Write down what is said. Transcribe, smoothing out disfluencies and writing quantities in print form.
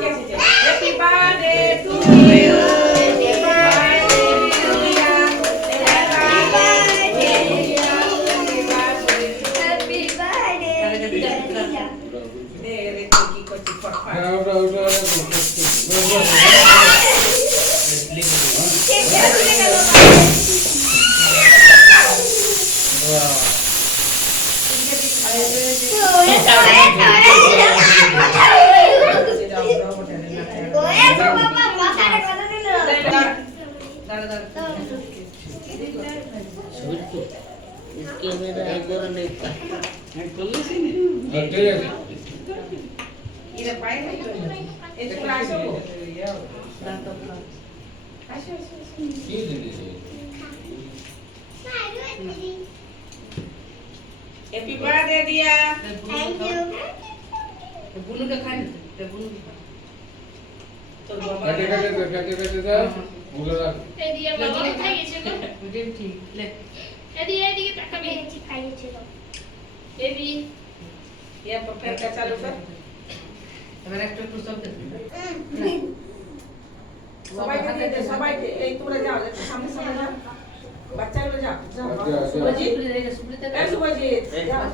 Happy birthday to you. Happy birthday to you. Happy birthday. Happy birthday. Dere toki kochi papa. Happy birthday, dear. Thank you. Bunu da খাই না bunu তোর বাবা কাটে দাও মুলো রাখ এই দিয়ে বাবা খাই গেছে গো ওটা ঠিক লে এদিকে তাকাবি বেশি খাইয়েছিল। বেবি ये पकड़ का चालू कर এবার একটু একটু শব্দ সবাইকে দিয়ে দে সবাইকে এই তোমরা যাও একটু সামনে সামনে যাও বাচ্চাগুলো যাও যাও আচ্ছা, আচ্ছা। সুবজিৎ এই সুবজিৎ যাও